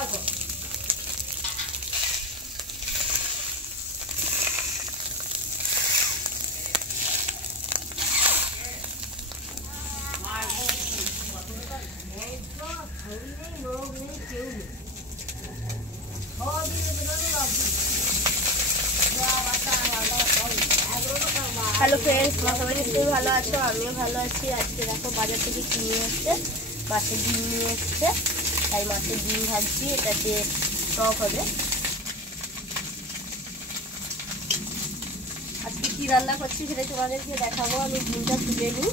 Hello friends, সবাই নিশ্চয়ই ভালো আছো, আমিও ভালো আছি। আজকে দেখো বাজার থেকে কিনে এসছে মাছের ডিম নিয়ে এসছে, তাই মাছের ডিম ভাজছি। এটাতে টক হবে। আজকে কি রান্না করছি সেটা তোমাদেরকে দেখাবো। আমি ডিমটা তুলে নিই।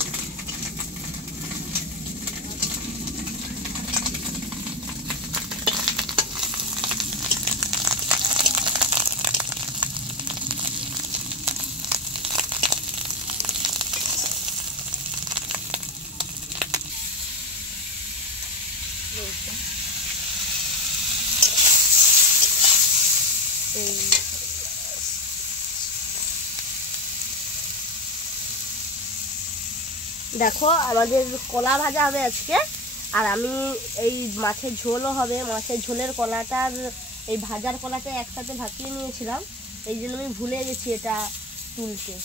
দেখো আমাদের কলা ভাজা হবে আজকে, আর আমি এই মাছের ঝোলও হবে। মাছের ঝোলের কলাটার এই ভাজার কলাটা একসাথে ভাপিয়ে নিয়েছিলাম, এই জন্য আমি ভুলে গেছি এটা তুলতে।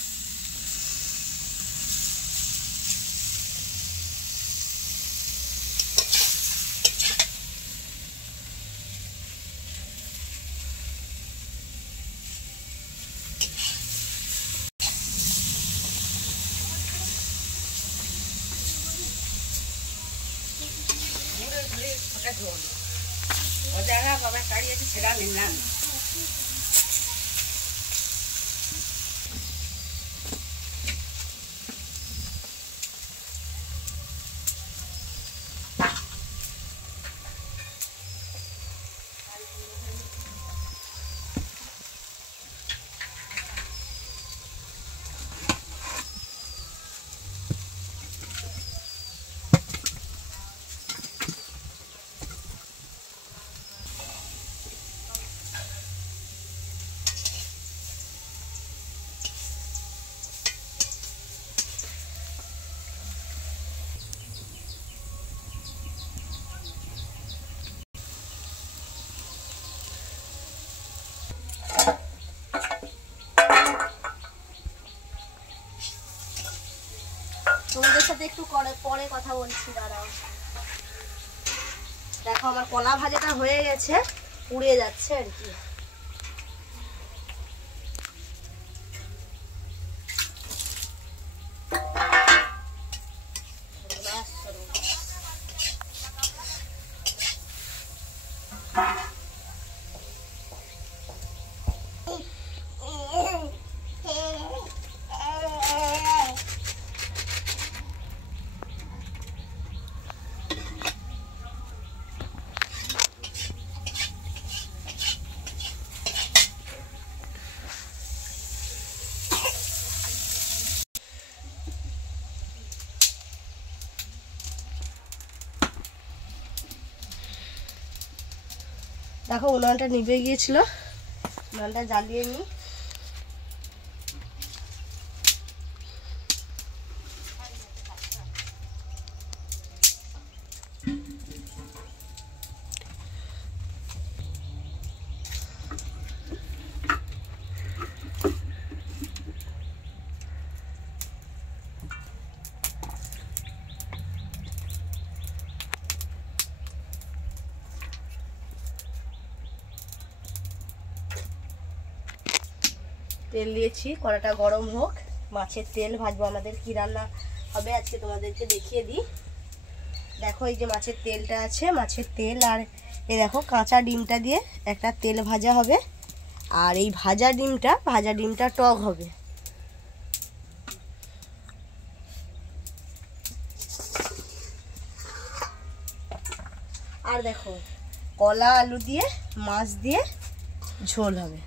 জায়গা বাবা কাড়িয়েছে ছেড়া নিলাম। তোমাদের সাথে একটু পরে কথা বলছি, দাঁড়াও। দেখো আমার কলা ভাজাটা হয়ে গেছে, পুড়ে যাচ্ছে আর কি। দেখো উনানটা নিভে গিয়েছিল, উনানটা জ্বালিয়ে নিই। তেল দিয়েছি, কড়াটা গরম হোক। মাছের তেল ভাজবো। আমাদের কি রান্না হবে আজকে তোমাদেরকে দেখিয়ে দিই। দেখো এই যে মাছের তেলটা আছে, মাছের তেল আর এই দেখো কাঁচা ডিমটা দিয়ে একটা তেল ভাজা হবে। আর এই ভাজা ডিমটা টক হবে। আর দেখো কলা আলু দিয়ে মাছ দিয়ে ঝোল হবে।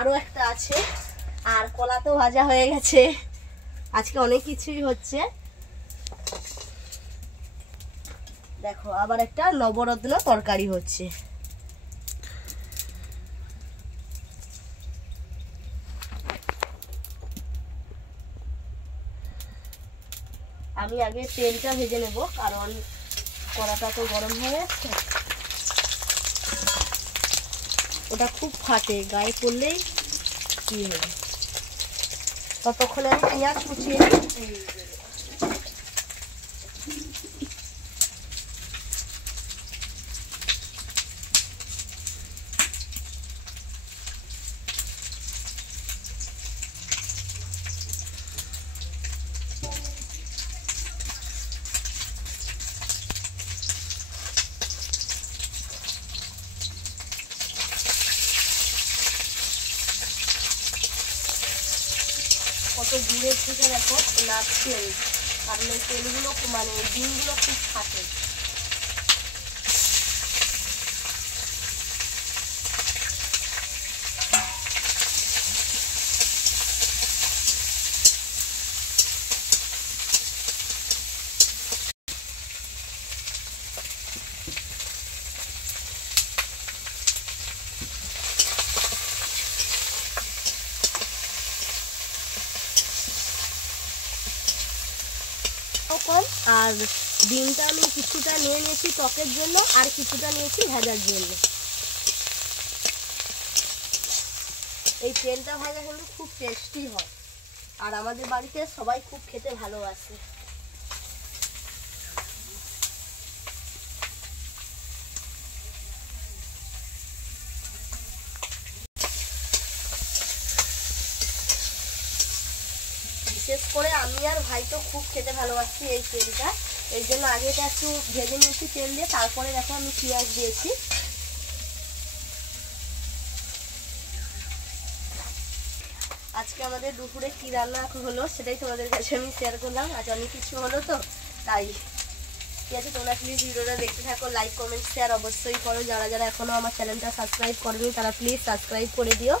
আরো একটা আছে, আর কলা তো ভাজা হয়ে গেছে। আজকে অনেক কিছুই হচ্ছে। দেখো আবার একটা নবরত্ন তরকারি হচ্ছে। আমি আগে তেলটা ভেজে নেব, কারণ কড়াটা তো গরম হয়ে যাচ্ছে, ওটা খুব ফাটে, গায়ে পড়লেই কি হবে। ততক্ষণে আমি পেঁয়াজ কুচিয়ে নিই। কত দূরের থেকে দেখো নাচছে, কারণ এই তেলগুলো মানে ডিমগুলো খুব ফাটে। কম, আর ডিমটা আমি কিছুটা নিয়ে নিয়েছি টকের জন্য, আর কিছুটা নিয়েছি ভাজার জন্য। এই তেলটা ভাজা কিন্তু খুব টেস্টি হয়, আর আমাদের বাড়িতে সবাই খুব খেতে ভালোবাসে। বিশেষ করে আমি আর ভাই তো খুব খেতে ভালোবাসি এই তেলটা, এই জন্য আগে এটা একটু ভেজে নিয়েছি তেল দিয়ে, তারপরে দেখো আমি পেঁয়াজ দিয়েছি। আজকে আমাদের দুপুরে কি রান্না হলো সেটাই তোমাদের কাছে আমি শেয়ার করলাম, আজ অনেক কিছু হলো তো তাই। ঠিক আছে, তোমরা প্লিজ ভিডিওটা দেখতে থাকো, লাইক কমেন্ট শেয়ার অবশ্যই করো। যারা যারা এখনো আমার চ্যানেলটা সাবস্ক্রাইব করেনি তারা প্লিজ সাবস্ক্রাইব করে দিও।